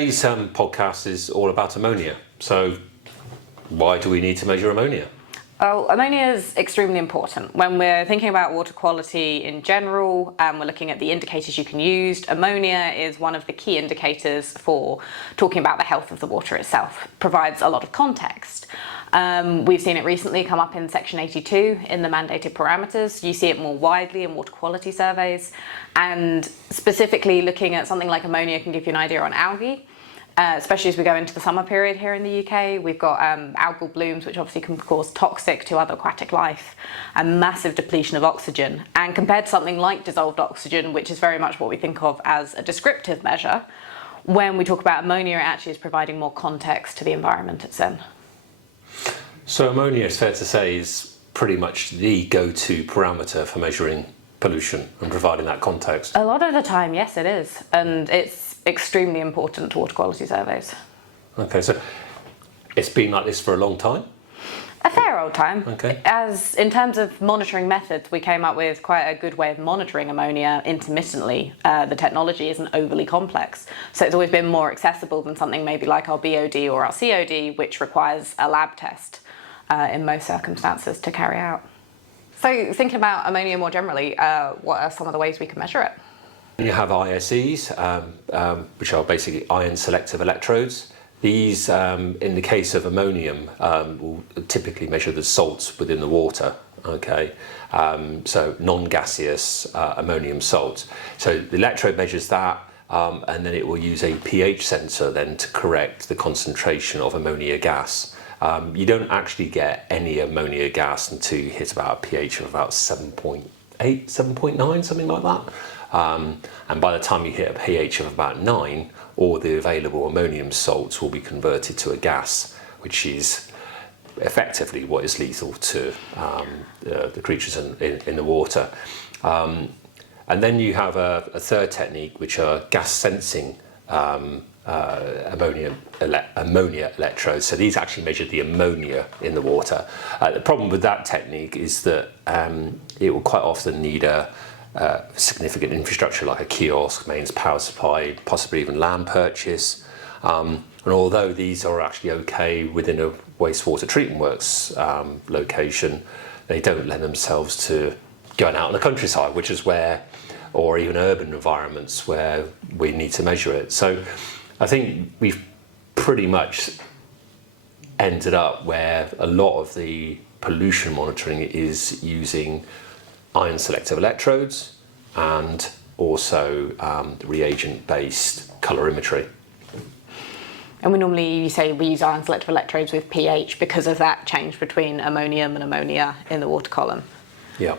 today's podcast is all about ammonia. So why do we need to measure ammonia? Oh, ammonia is extremely important. When we're thinking about water quality in general, we're looking at the indicators you can use. Ammonia is one of the key indicators for talking about the health of the water itself. It provides a lot of context. We've seen it recently come up in Section 82 in the mandated parameters. You see it more widely in water quality surveys. And specifically looking at something like ammonia can give you an idea on algae. Especially as we go into the summer period here in the UK, we've got algal blooms, which obviously can cause toxic to other aquatic life, a massive depletion of oxygen. And compared to something like dissolved oxygen, which is very much what we think of as a descriptive measure, when we talk about ammonia, it actually is providing more context to the environment it's in. So ammonia, it's fair to say, is pretty much the go-to parameter for measuring pollution and providing that context. A lot of the time, yes, it is. And it's extremely important to water quality surveys. Okay, so it's been like this for a long time? A fair old time. Okay. As in terms of monitoring methods, we came up with quite a good way of monitoring ammonia intermittently. The technology isn't overly complex, so it's always been more accessible than something maybe like our BOD or our COD, which requires a lab test in most circumstances to carry out. So thinking about ammonia more generally, what are some of the ways we can measure it? You have ISEs, which are basically ion selective electrodes. These, in the case of ammonium, will typically measure the salts within the water. Okay, so non-gaseous ammonium salts. So the electrode measures that, and then it will use a pH sensor then to correct the concentration of ammonia gas. You don't actually get any ammonia gas until you hit about a pH of about 7.8, 7.9, something like that. And by the time you hit a pH of about 9, all the available ammonium salts will be converted to a gas, which is effectively what is lethal to the creatures in the water. And then you have a third technique, which are gas sensing ammonia electrodes. So these actually measure the ammonia in the water. The problem with that technique is that it will quite often need a significant infrastructure like a kiosk, mains power supply, possibly even land purchase. And although these are actually okay within a wastewater treatment works location, they don't lend themselves to going out in the countryside, which is where, or even urban environments where we need to measure it. So I think we've pretty much ended up where a lot of the pollution monitoring is using ion selective electrodes and also reagent-based colorimetry. And we normally say we use ion selective electrodes with pH because of that change between ammonium and ammonia in the water column. Yeah.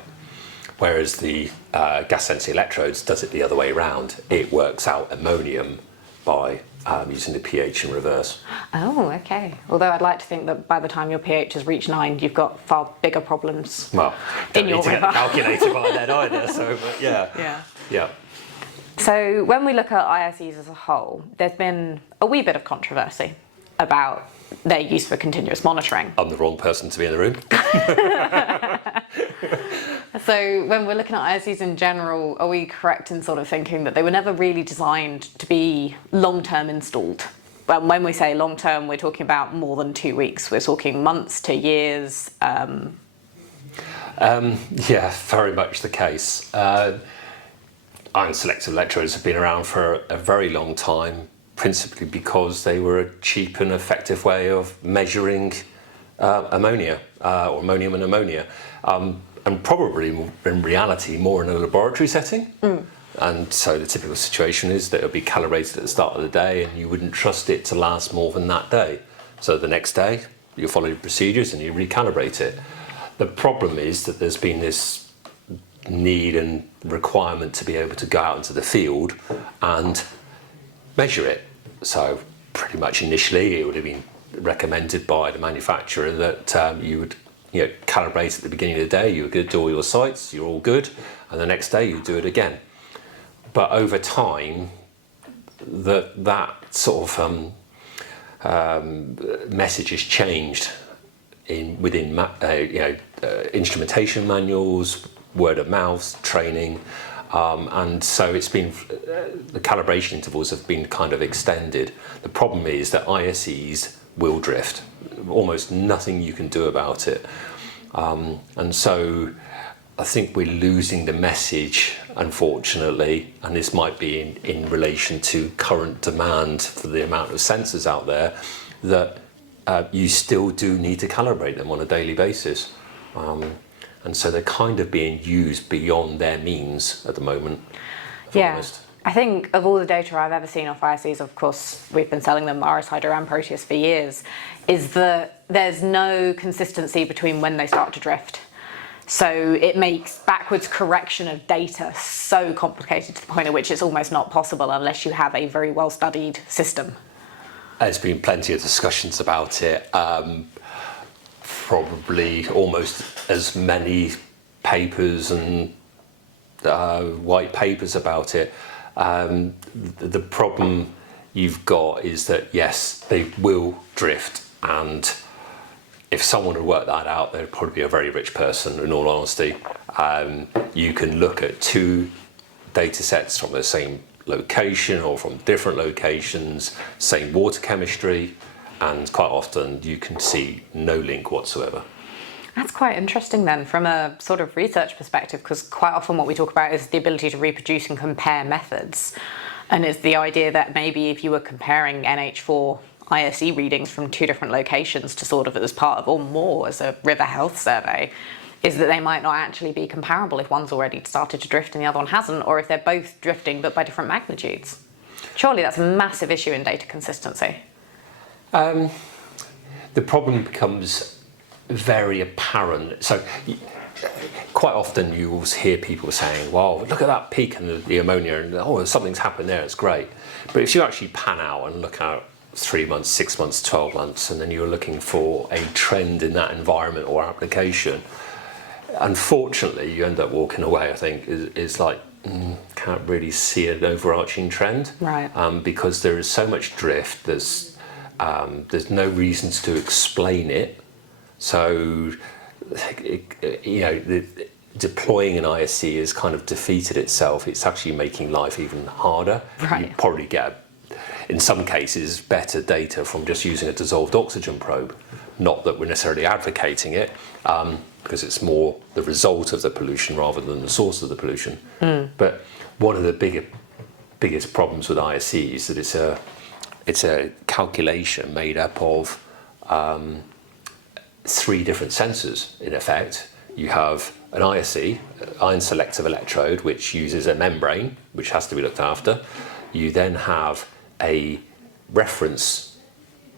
Whereas the gas sensing electrodes does it the other way around. It works out ammonium by using the pH in reverse. Oh, okay. Although I'd like to think that by the time your pH has reached 9, you've got far bigger problems in your river. Don't need to get the calculator by then either. So, but yeah. So when we look at ISEs as a whole, there's been a wee bit of controversy about their use for continuous monitoring. I'm the wrong person to be in the room. So when we're looking at ISEs in general, are we correct in sort of thinking that they were never really designed to be long-term installed? Well, when we say long-term, we're talking about more than 2 weeks. We're talking months to years. Yeah, very much the case. Ion selective electrodes have been around for a very long time, principally because they were a cheap and effective way of measuring ammonia, or ammonium and ammonia. And probably in reality more in a laboratory setting. And so the typical situation is that it'll be calibrated at the start of the day and you wouldn't trust it to last more than that day. So the next day you follow the procedures and you recalibrate it. The problem is that there's been this need and requirement to be able to go out into the field and measure it. So pretty much initially it would have been recommended by the manufacturer that you would calibrate at the beginning of the day, you would do all your sites, you're all good, and the next day you do it again. But over time, that sort of message has changed within instrumentation manuals, word of mouth, training, And so it's been, the calibration intervals have been kind of extended. The problem is that ISEs will drift. Almost nothing you can do about it. And so I think we're losing the message, unfortunately, and this might be in relation to current demand for the amount of sensors out there, that you still do need to calibrate them on a daily basis. And so they're kind of being used beyond their means at the moment. I think of all the data I've ever seen off ISEs, of course, we've been selling them RS Hydro and Proteus for years, is that there's no consistency between when they start to drift. So it makes backwards correction of data so complicated to the point at which it's almost not possible unless you have a very well-studied system. There's been plenty of discussions about it. Probably almost as many papers and white papers about it. The problem you've got is that, yes, they will drift, and if someone had worked that out, they'd probably be a very rich person, in all honesty. You can look at two data sets from the same location or from different locations, same water chemistry, and quite often you can see no link whatsoever. That's quite interesting then from a sort of research perspective, because quite often what we talk about is the ability to reproduce and compare methods. And it's the idea that maybe if you were comparing NH4 ISE readings from two different locations to sort of as part of, or more as a river health survey, is that they might not actually be comparable if one's already started to drift and the other one hasn't, or if they're both drifting but by different magnitudes. Surely that's a massive issue in data consistency. The problem becomes very apparent. So quite often you will hear people saying, well, look at that peak in the ammonia, and oh, something's happened there, it's great. But if you actually pan out and look out 3 months, 6 months, 12 months, and then you're looking for a trend in that environment or application, unfortunately you end up walking away, I think, is like, can't really see an overarching trend. Right. Because there is so much drift, there's no reasons to explain it. So, deploying an ISE has kind of defeated itself. It's actually making life even harder. Right. You probably get, in some cases, better data from just using a dissolved oxygen probe. Not that we're necessarily advocating it, because it's more the result of the pollution rather than the source of the pollution. But one of the biggest problems with ISE is that it's a calculation made up of 3 different sensors, in effect. You have an ISE, ion selective electrode, which uses a membrane, which has to be looked after. You then have a reference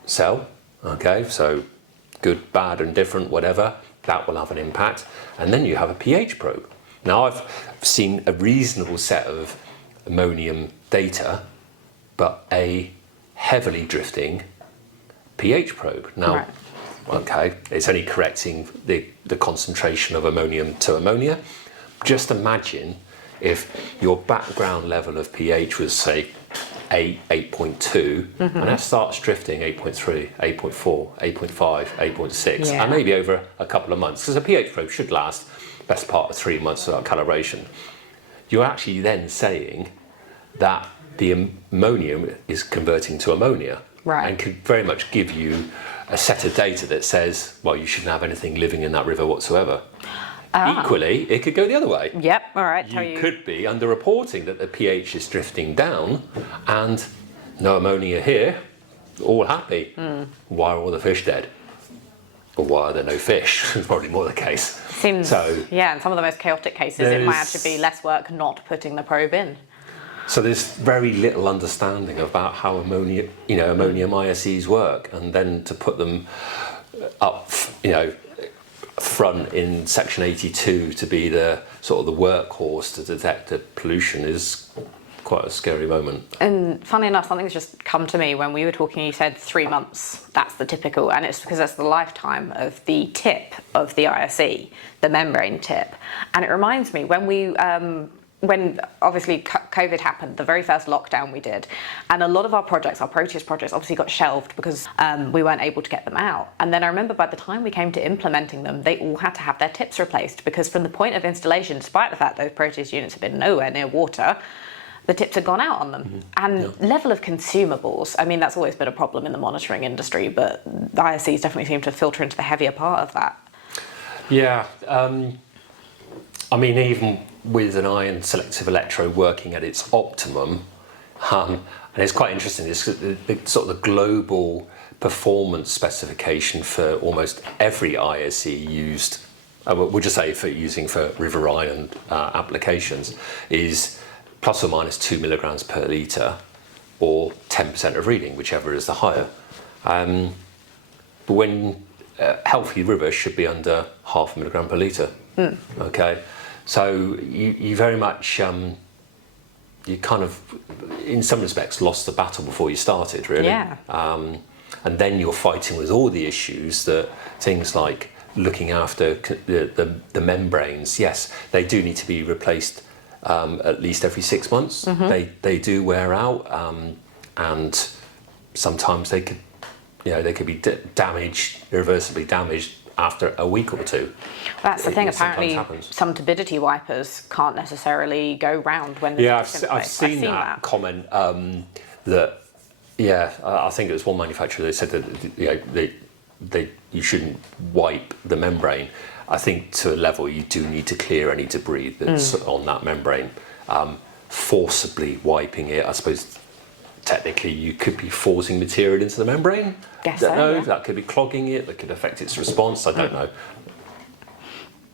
cell, okay, so good, bad, and different, whatever, that will have an impact. And then you have a pH probe. Now, I've seen a reasonable set of ammonium data, but a heavily drifting pH probe. Now, Right. Okay, it's only correcting the concentration of ammonium to ammonia. Just imagine if your background level of pH was, say, 8.2, and that starts drifting 8.3, 8.4, 8.5, 8.6, Yeah. and maybe over a couple of months, because a pH probe should last best part of 3 months of calibration. You're actually then saying that the ammonium is converting to ammonia, Right. and could very much give you a set of data that says, well, you shouldn't have anything living in that river whatsoever. Equally, it could go the other way. Yep, all right. You could be underreporting that the pH is drifting down and no ammonia here, all happy. Why are all the fish dead? Or why are there no fish? It's probably more the case. Seems, yeah, in some of the most chaotic cases, it might actually be less work not putting the probe in. So there's very little understanding about how ammonium ISEs work, and then to put them up, front in section 82 to be the sort of the workhorse to detect the pollution is quite a scary moment. And funny enough, something's just come to me when we were talking. You said 3 months. That's the typical, and it's because that's the lifetime of the tip of the ISE, the membrane tip. And it reminds me when we when obviously COVID happened, the very first lockdown we did, and a lot of our projects, our Proteus projects, obviously got shelved because we weren't able to get them out. And then I remember by the time we came to implementing them, they all had to have their tips replaced, because from the point of installation, despite the fact those Proteus units have been nowhere near water, the tips had gone out on them. And level of consumables, I mean, that's always been a problem in the monitoring industry, but the ISCs definitely seem to filter into the heavier part of that. Yeah, I mean, even with an ion selective electrode working at its optimum, and it's quite interesting, it's the sort of the global performance specification for almost every ISE used, we'll just say for using for river ion applications, is plus or minus 2 milligrams per litre, or 10% of reading, whichever is the higher. But when healthy rivers should be under half a milligram per litre. Okay, so you very much you kind of, in some respects, lost the battle before you started, really. Yeah. And then you're fighting with all the issues that things like looking after the membranes. Yes, they do need to be replaced at least every 6 months. They do wear out, and sometimes they could, they could be damaged, irreversibly damaged after a week or two. That's the thing. Apparently, some turbidity wipers can't necessarily go round when. Yeah, I've seen that comment. I think it was one manufacturer. They said that you shouldn't wipe the membrane. I think to a level you do need to clear any debris that's on that membrane. Forcibly wiping it, I suppose. Technically, you could be forcing material into the membrane. Guess so, yeah. That could be clogging it. That could affect its response. I don't know.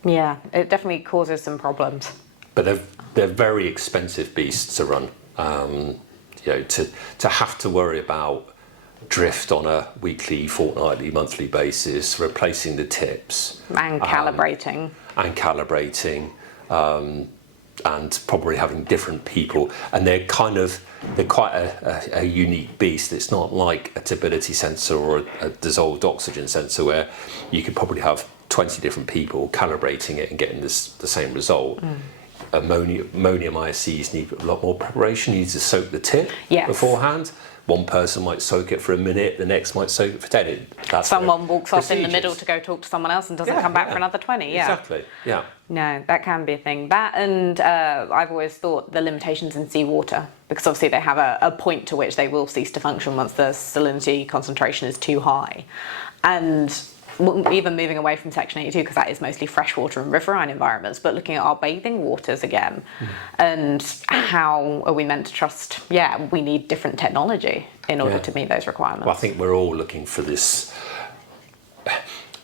Yeah, it definitely causes some problems. But they're very expensive beasts to run. To have to worry about drift on a weekly, fortnightly, monthly basis, replacing the tips and calibrating, and probably having different people, and they're quite a unique beast. It's not like a turbidity sensor or a dissolved oxygen sensor where you could probably have 20 different people calibrating it and getting the same result. Ammonium ISCs need a lot more preparation. You need to soak the tip beforehand. One person might soak it for a minute, the next might soak it for 10. Someone walks off in the middle to go talk to someone else and doesn't come back for another 20. Yeah, exactly. Yeah. No, that can be a thing. That, and I've always thought the limitations in seawater, because obviously they have a point to which they will cease to function once the salinity concentration is too high. And even moving away from Section 82, because that is mostly freshwater and riverine environments, but looking at our bathing waters again, and how are we meant to trust, we need different technology in order to meet those requirements. Well, I think we're all looking for this,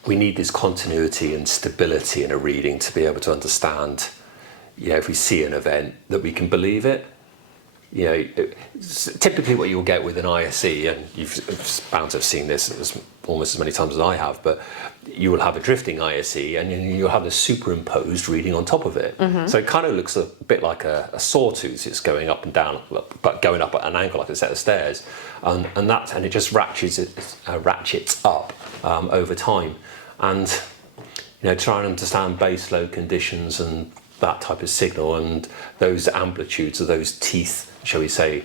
we need this continuity and stability in a reading to be able to understand, if we see an event, that we can believe it. Typically what you'll get with an ISE, and you've bound to have seen this almost as many times as I have, but you will have a drifting ISE and you'll have a superimposed reading on top of it. So it kind of looks a bit like a sawtooth. It's going up and down, but going up at an angle like a set of stairs, and it just ratchets up over time. And try and understand base load conditions and that type of signal, and those amplitudes of those teeth, shall we say,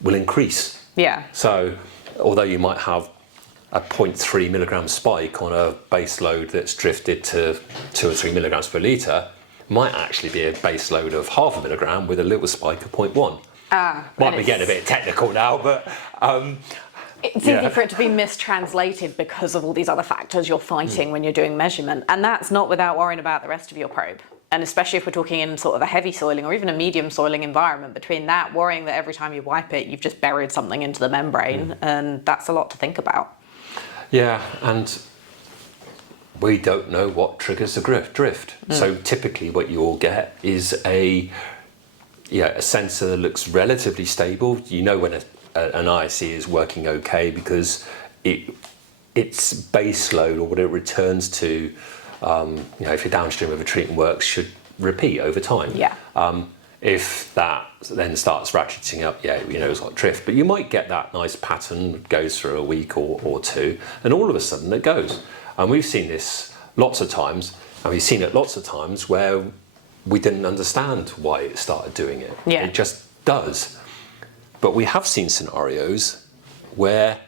will increase. Yeah. So although you might have a 0.3 milligram spike on a base load that's drifted to 2 or 3 milligrams per litre, might actually be a base load of half a milligram with a little spike of 0.1. Might be getting a bit technical now, but it's easy for it to be mistranslated because of all these other factors you're fighting when you're doing measurement, and that's not without worrying about the rest of your probe. And especially if we're talking in sort of a heavy soiling or even a medium soiling environment, between that, worrying that every time you wipe it, you've just buried something into the membrane, and that's a lot to think about. Yeah, and we don't know what triggers the drift. So typically what you'll get is a sensor that looks relatively stable. You know when an ISE is working okay because its base load, or what it returns to, if you're downstream of a treatment works, should repeat over time. Yeah. If that then starts ratcheting up, it's got drift. But you might get that nice pattern, goes for a week or two, and all of a sudden it goes. And we've seen this lots of times, and we've seen it lots of times where we didn't understand why it started doing it. Yeah. It just does. But we have seen scenarios where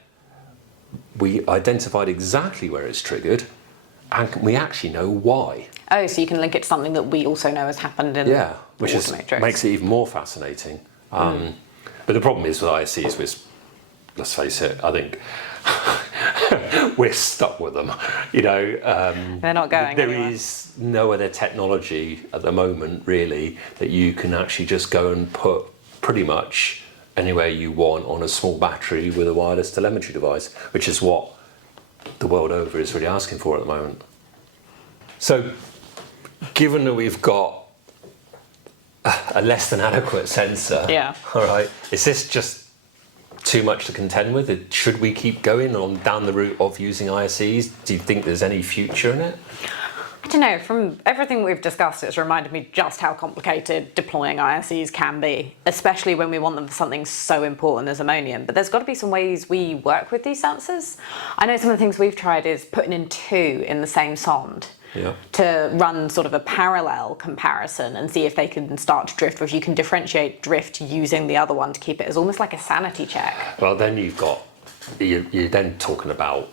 we identified exactly where it's triggered, and we actually know why. Oh, so you can link it to something that we also know has happened in the which water matrix. makes it even more fascinating. But the problem is with ISCs, let's face it, I think we're stuck with them. They're not going There anywhere. is no other technology at the moment, really, that you can actually just go and put pretty much anywhere you want on a small battery with a wireless telemetry device, which is what the world over is really asking for at the moment. So, given that we've got a less than adequate sensor, all right, is this just too much to contend with? Should we keep going on down the route of using ISEs? Do you think there's any future in it? I don't know, from everything we've discussed, it's reminded me just how complicated deploying ISEs can be, especially when we want them for something so important as ammonium. But there's got to be some ways we work with these sensors. I know some of the things we've tried is putting in two in the same sonde to run sort of a parallel comparison and see if they can start to drift, or if you can differentiate drift using the other one to keep it as almost like a sanity check. Well, then you're then talking about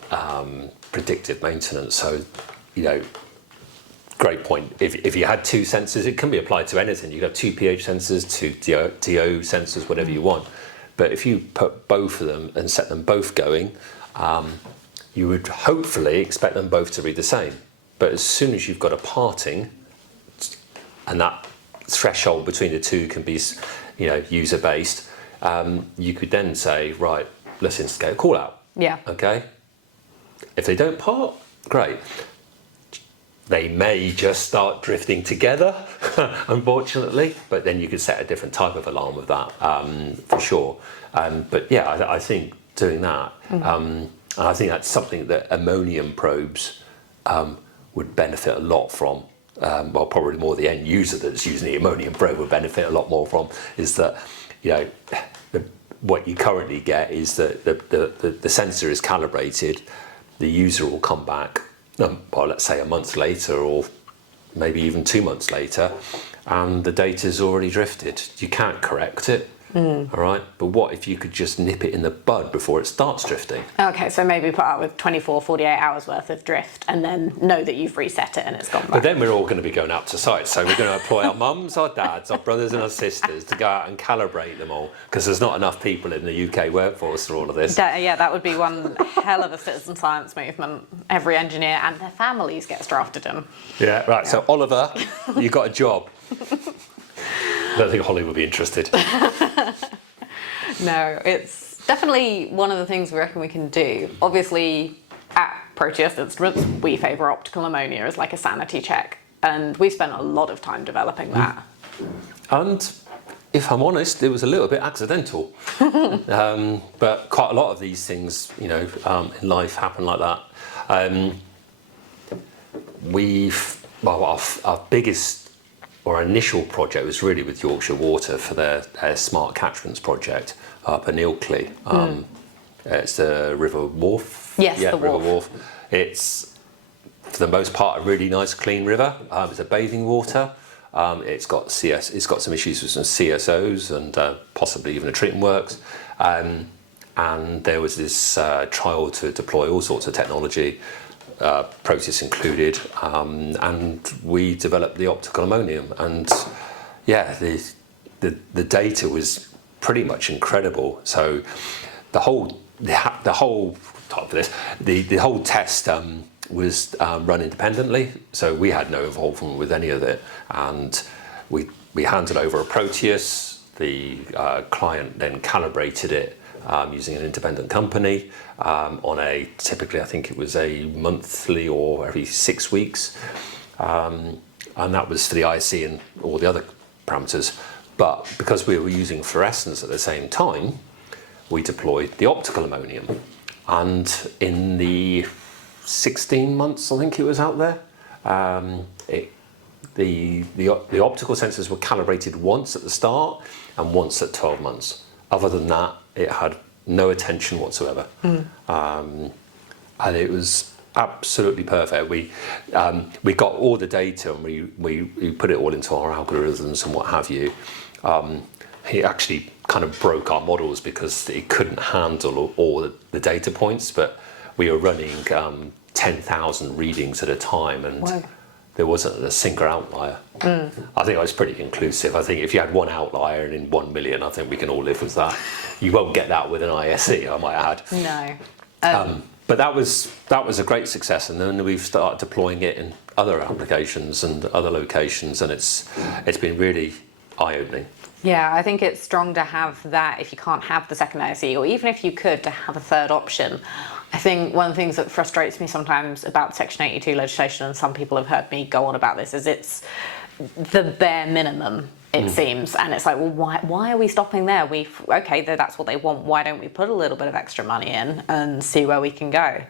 predictive maintenance. So, great point. If you had two sensors, it can be applied to anything. You have two pH sensors, two DO sensors, whatever you want. But if you put both of them and set them both going, you would hopefully expect them both to read the same. But as soon as you've got a parting, and that threshold between the two can be, user-based, you could then say, right, let's instigate a call-out. Yeah. Okay? If they don't part, great. They may just start drifting together, unfortunately, but then you could set a different type of alarm with that, for sure. But yeah, I think doing that, and I think that's something that ammonium probes would benefit a lot from. Well, probably more the end user that's using the ammonium probe would benefit a lot more from, is that, what you currently get is that the sensor is calibrated, the user will come back, well, let's say a month later, or maybe even 2 months later, and the data's already drifted. You can't correct it, all right? But what if you could just nip it in the bud before it starts drifting? Okay, so maybe put out with 24, 48 hours worth of drift and then know that you've reset it and it's gone back. But then we're all going to be going out to site, so we're going to employ our mums, our dads, our brothers and our sisters to go out and calibrate them all, because there's not enough people in the UK workforce for all of this. That would be one hell of a citizen science movement. Every engineer and their families gets drafted in. Yeah, right. So Oliver, you got a job. I don't think Holly would be interested. No, it's definitely one of the things we reckon we can do. Obviously, at Proteus Instruments, we favour optical ammonia as like a sanity check, and we spent a lot of time developing that. And if I'm honest, it was a little bit accidental. But quite a lot of these things, in life happen like that. Our biggest or initial project was really with Yorkshire Water for their smart catchments project up in Ilkley. It's the River Wharfe. Yes, yeah, the River Wharfe. Wharfe. It's, for the most part, a really nice, clean river. It's a bathing water. It's got some issues with some CSOs and possibly even a treatment works. And there was this trial to deploy all sorts of technology, Proteus included, and we developed the optical ammonium. And yeah, the data was pretty much incredible. So the whole top of this, the whole test was run independently, so we had no involvement with any of it, and we handed over a Proteus. The client then calibrated it using an independent company on a, typically I think it was a monthly or every 6 weeks, and that was for the IC and all the other parameters. But because we were using fluorescence at the same time, we deployed the optical ammonium, and in the 16 months I think it was out there, the optical sensors were calibrated once at the start and once at 12 months. Other than that, it had no attention whatsoever. And it was absolutely perfect. We got all the data and we put it all into our algorithms and what have you. It actually kind of broke our models because it couldn't handle all the data points, but we were running 10,000 readings at a time, and Wow. there wasn't a single outlier. I think I was pretty conclusive. I think if you had one outlier and in 1 million, I think we can all live with that. You won't get that with an ISE, I might add. No. But that was a great success, and then we've started deploying it in other applications and other locations, and it's been really eye-opening. Yeah, I think it's strong to have that if you can't have the second ISE, or even if you could, to have a third option. I think one of the things that frustrates me sometimes about Section 82 legislation, and some people have heard me go on about this, is it's the bare minimum, it seems. And it's like, well, why are we stopping there? Okay, that's what they want. Why don't we put a little bit of extra money in and see where we can go?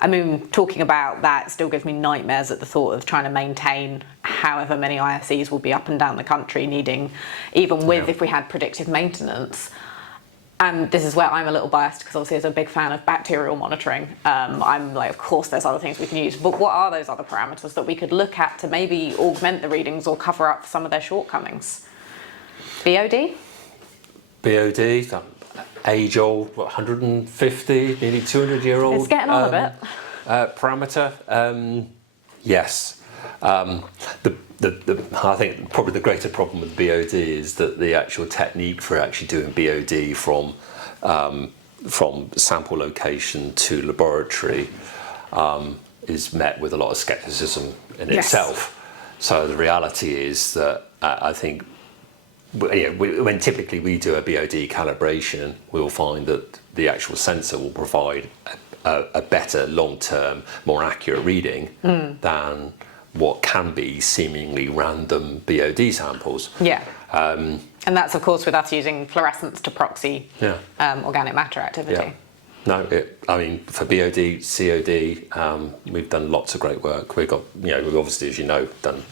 I mean, talking about that still gives me nightmares at the thought of trying to maintain however many ISEs will be up and down the country, needing, even with if we had predictive maintenance. And this is where I'm a little biased, because obviously as a big fan of bacterial monitoring, I'm like, of course there's other things we can use, but what are those other parameters that we could look at to maybe augment the readings or cover up some of their shortcomings? BOD? BOD, age-old, 150, nearly 200-year-old. It's getting on a bit. Parameter. Yes. I think probably the greater problem with BOD is that the actual technique for actually doing BOD from sample location to laboratory is met with a lot of skepticism in itself. So the reality is that I think when typically we do a BOD calibration, we'll find that the actual sensor will provide a better long-term, more accurate reading than what can be seemingly random BOD samples. Yeah. And that's, of course, with us using fluorescence to proxy organic matter activity. Yeah. No, I mean, for BOD, COD, we've done lots of great work. We've got, we've obviously, as you know, done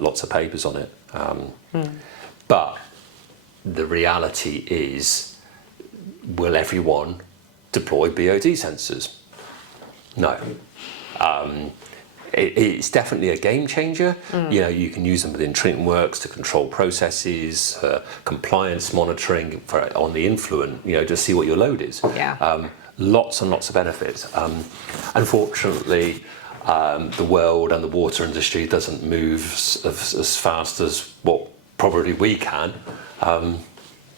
lots of papers on it. But the reality is, will everyone deploy BOD sensors? No. It's definitely a game changer. You can use them within treatment works to control processes, compliance monitoring on the influent, to see what your load is. Yeah. Lots and lots of benefits. Unfortunately, the world and the water industry doesn't move as fast as what probably we can.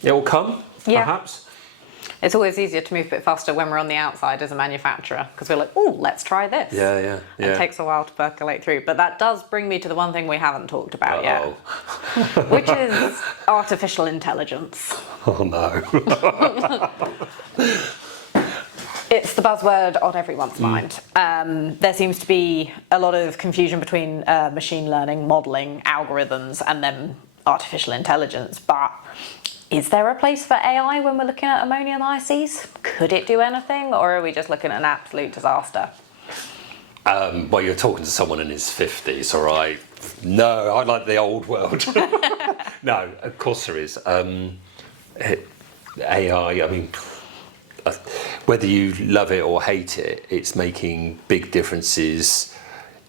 It will come, perhaps. It's always easier to move a bit faster when we're on the outside as a manufacturer, because we're like, oh, let's try this. Yeah. It takes a while to percolate through. But that does bring me to the one thing we haven't talked about yet, which is artificial intelligence. Oh, no. It's the buzzword on everyone's mind. There seems to be a lot of confusion between machine learning, modelling, algorithms, and then artificial intelligence. But is there a place for AI when we're looking at ammonia and ICs? Could it do anything, or are we just looking at an absolute disaster? Well, you're talking to someone in his 50s, all right? No, I like the old world. No, of course there is. AI, I mean, whether you love it or hate it, it's making big differences,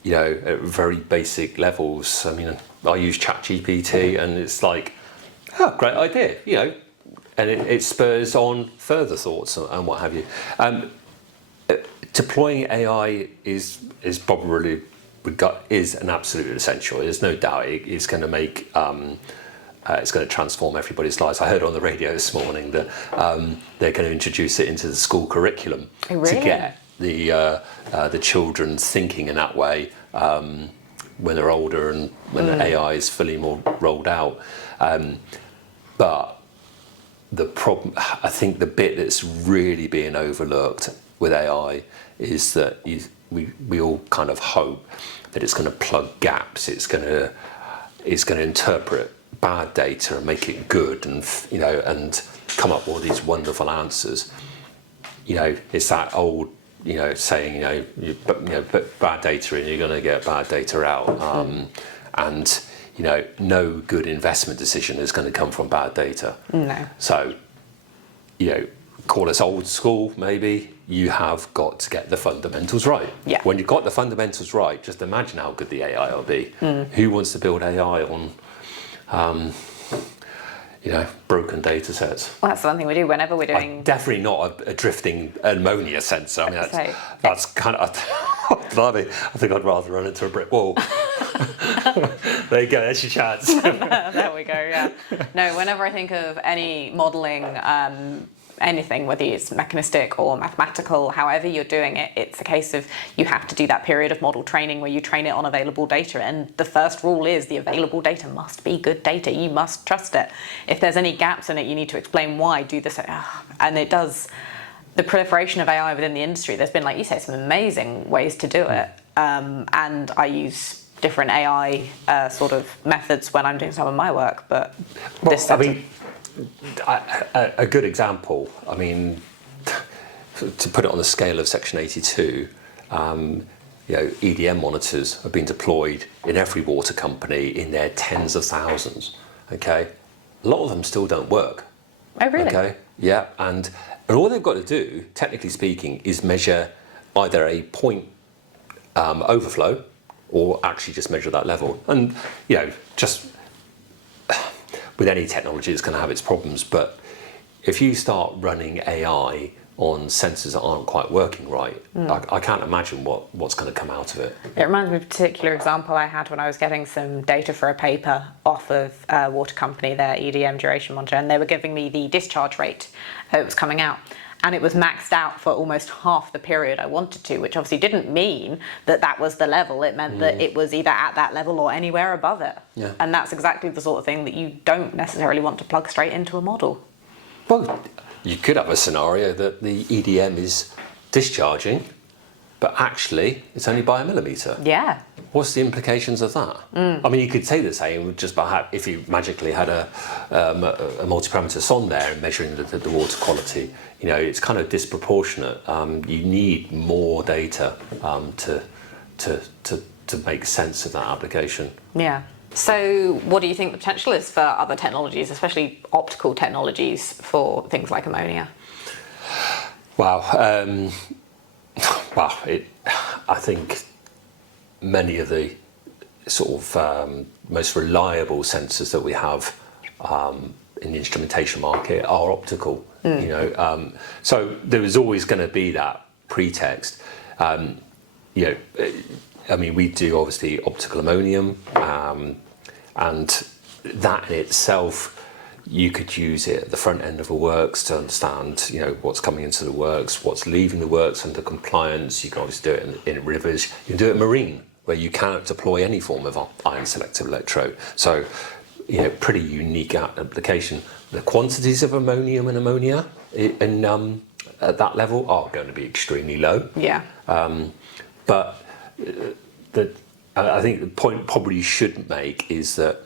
at very basic levels. I mean, I use ChatGPT, and it's like, oh, great idea, and it spurs on further thoughts and what have you. Deploying AI is probably is an absolute essential. There's no doubt it's going to make it's going to transform everybody's lives. I heard on the radio this morning that they're going to introduce it into the school curriculum to get the children thinking in that way when they're older and when the AI is fully more rolled out. But the problem, I think the bit that's really being overlooked with AI is that we all kind of hope that it's going to plug gaps. It's going to interpret bad data and make it good, and and come up with all these wonderful answers. It's that old saying you put bad data in, you're going to get bad data out, and no good investment decision is going to come from bad data. No. So call us old school, maybe, you have got to get the fundamentals right. Yeah. When you've got the fundamentals right, just imagine how good the AI will be. Who wants to build AI on, broken data sets? Well, that's the one thing we do whenever we're doing. Definitely not a drifting ammonia sensor. I mean, that's kind of. Blimey, I think I'd rather run into a brick wall. There you go. There's your chance. There we go. Yeah. No, whenever I think of any modelling, anything, whether it's mechanistic or mathematical, however you're doing it, it's a case of you have to do that period of model training where you train it on available data. And the first rule is the available data must be good data. You must trust it. If there's any gaps in it, you need to explain why. Do this, and it does. The proliferation of AI within the industry, there's been, like you say, some amazing ways to do it. And I use different AI sort of methods when I'm doing some of my work. But a good example, I mean, to put it on the scale of Section 82, EDM monitors have been deployed in every water company in their tens of thousands. Okay, a lot of them still don't work. Oh, really? Okay, yeah, and all they've got to do, technically speaking, is measure either a point overflow or actually just measure that level. And just with any technology, it's going to have its problems. But if you start running AI on sensors that aren't quite working right, I can't imagine what's going to come out of it. It reminds me of a particular example I had when I was getting some data for a paper off of a water company, their EDM duration monitor, and they were giving me the discharge rate that was coming out. And it was maxed out for almost half the period I wanted to, which obviously didn't mean that was the level. It meant that it was either at that level or anywhere above it. Yeah. And that's exactly the sort of thing that you don't necessarily want to plug straight into a model. Well, you could have a scenario that the EDM is discharging, but actually it's only by a millimetre. Yeah. What's the implications of that? I mean, you could say the same just by if you magically had a multi-parameter sonde there and measuring the water quality. It's kind of disproportionate. You need more data to make sense of that application. Yeah. So what do you think the potential is for other technologies, especially optical technologies, for things like ammonia? Wow. I think many of the sort of most reliable sensors that we have in the instrumentation market are optical. So there is always going to be that pretext. We do obviously optical ammonium, and that in itself, you could use it at the front end of a works to understand, what's coming into the works, what's leaving the works under compliance. You can obviously do it in rivers. You can do it in marine, where you cannot deploy any form of ion selective electrode. So, pretty unique application. The quantities of ammonium and ammonia at that level are going to be extremely low. Yeah. But I think the point probably you should make is that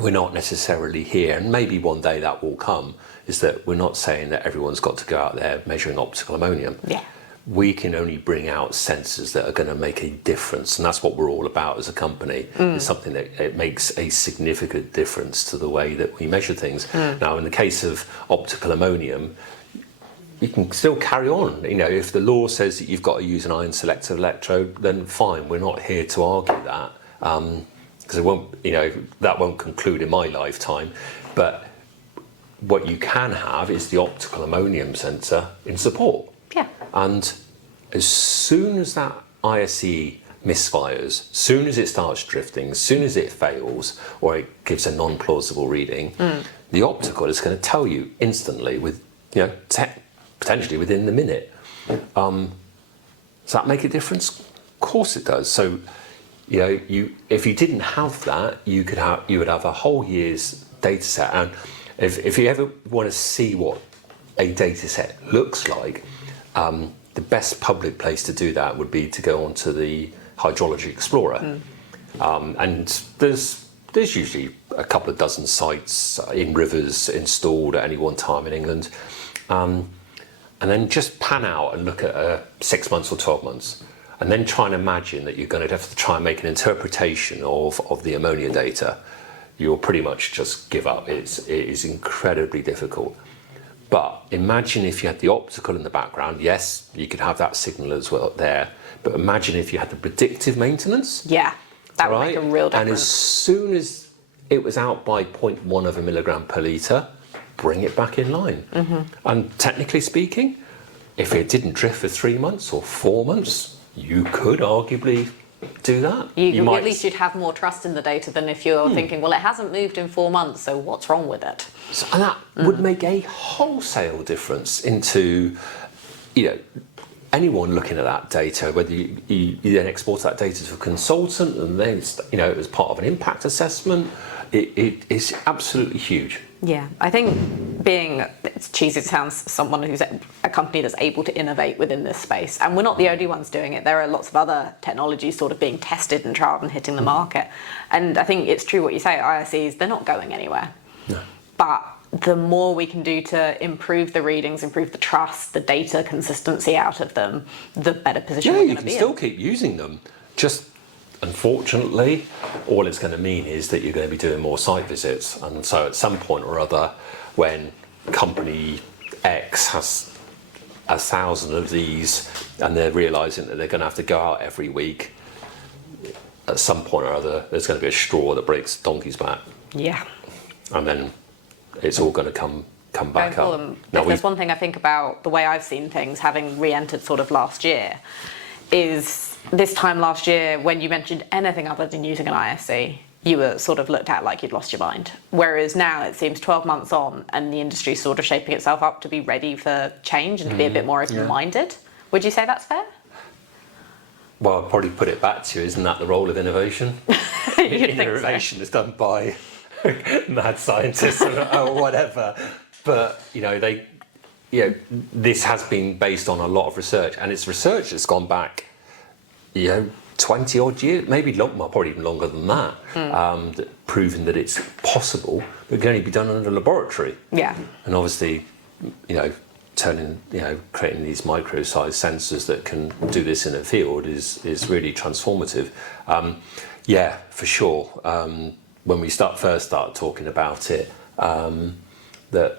we're not necessarily here, and maybe one day that will come, is that we're not saying that everyone's got to go out there measuring optical ammonium. Yeah. We can only bring out sensors that are going to make a difference, and that's what we're all about as a company. It's something that it makes a significant difference to the way that we measure things. Now, in the case of optical ammonium, you can still carry on. If the law says that you've got to use an ion selective electrode, then fine. We're not here to argue that, because it won't. That won't conclude in my lifetime. But what you can have is the optical ammonium sensor in support. Yeah. And as soon as that ISE misfires, as soon as it starts drifting, as soon as it fails or it gives a non-plausible reading, the optical is going to tell you instantly with, potentially within the minute. Does that make a difference? Of course it does. So, if you didn't have that, you would have a whole year's data set. And if you ever want to see what a data set looks like, the best public place to do that would be to go onto the Hydrology Explorer. And there's usually a couple of dozen sites in rivers installed at any one time in England. And then just pan out and look at 6 months or 12 months. And then try and imagine that you're going to have to try and make an interpretation of the ammonia data. You'll pretty much just give up. It is incredibly difficult. But imagine if you had the optical in the background. Yes, you could have that signal as well there. But imagine if you had the predictive maintenance. Yeah, that would make a real difference. And as soon as it was out by 0.1 of a milligram per litre, bring it back in line. And technically speaking, if it didn't drift for 3 months or 4 months, you could arguably do that. At least you'd have more trust in the data than if you're thinking, well, it hasn't moved in 4 months, so what's wrong with it? So, and that would make a wholesale difference into, anyone looking at that data, whether you then export that data to a consultant and then, as part of an impact assessment, it is absolutely huge. Yeah, I think it's cheesy to sound, someone who's a company that's able to innovate within this space, and we're not the only ones doing it. There are lots of other technologies sort of being tested and trialed and hitting the market. And I think it's true what you say, ISEs, they're not going anywhere. No. But the more we can do to improve the readings, improve the trust, the data consistency out of them, the better position we're going to be in. You can still keep using them. Just unfortunately, all it's going to mean is that you're going to be doing more site visits. And so at some point or other, when company X has 1,000 of these and they're realising that they're going to have to go out every week, at some point or other, there's going to be a straw that breaks the donkey's back. Yeah. And then it's all going to come back up. If there's one thing I think about the way I've seen things, having re-entered sort of last year, is this time last year, when you mentioned anything other than using an ISC, you were sort of looked at like you'd lost your mind. Whereas now it seems 12 months on and the industry's sort of shaping itself up to be ready for change and to be a bit more open-minded. Yeah. Would you say that's fair? Well, I'd probably put it back to you, isn't that the role of innovation? Innovation is done by mad scientists or whatever. But, this has been based on a lot of research, and it's research that's gone back 20 odd years, maybe probably even longer than that, proving that it's possible, but it can only be done in a laboratory. Yeah. And obviously, creating these micro-sized sensors that can do this in a field is really transformative. For sure. When we first started talking about it, that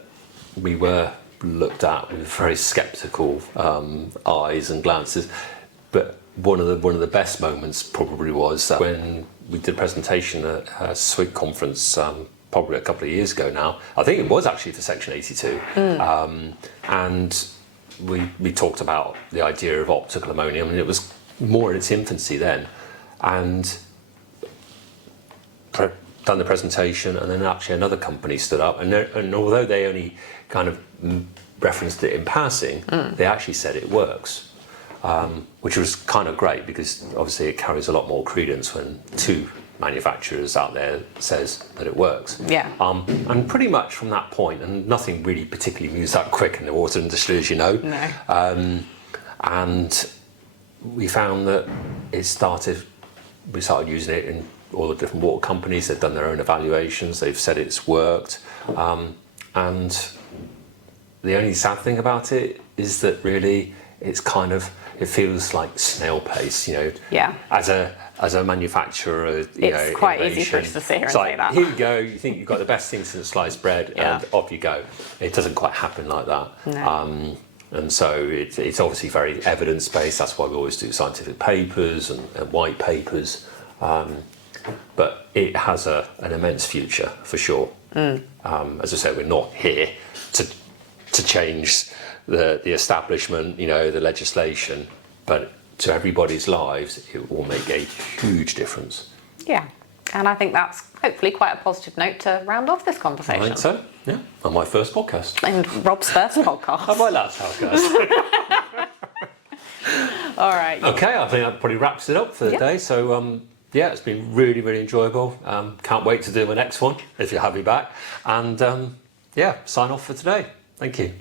we were looked at with very sceptical eyes and glances, but one of the best moments probably was when we did a presentation at a SWIG conference probably a couple of years ago now. I think it was actually for Section 82, and we talked about the idea of optical ammonium, and it was more in its infancy then, and done the presentation, and then actually another company stood up, and although they only kind of referenced it in passing, they actually said it works. Which was kind of great because obviously it carries a lot more credence when two manufacturers out there says that it works. Yeah. And pretty much from that point, and nothing really particularly moves that quick in the water industry, as you know. No. And we found that we started using it in all the different water companies. They've done their own evaluations. They've said it's worked. And the only sad thing about it is that really it's it feels like snail pace, Yeah. As a manufacturer, it's quite easy for us to sit here and say that. Here you go. You think you've got the best thing since sliced bread, Yeah. and off you go. It doesn't quite happen like that. No. And so it's obviously very evidence based. That's why we always do scientific papers and white papers. But it has an immense future for sure. As I said, we're not here to change the establishment, the legislation, but to everybody's lives, it will make a huge difference. Yeah, and I think that's hopefully quite a positive note to round off this conversation. I think so, yeah. On my first podcast. And Rob's first podcast. And my last podcast. All right. Okay, I think that probably wraps it up for the day. So, it's been really, really enjoyable. Can't wait to do my next one, if you have me back. And, sign off for today. Thank you.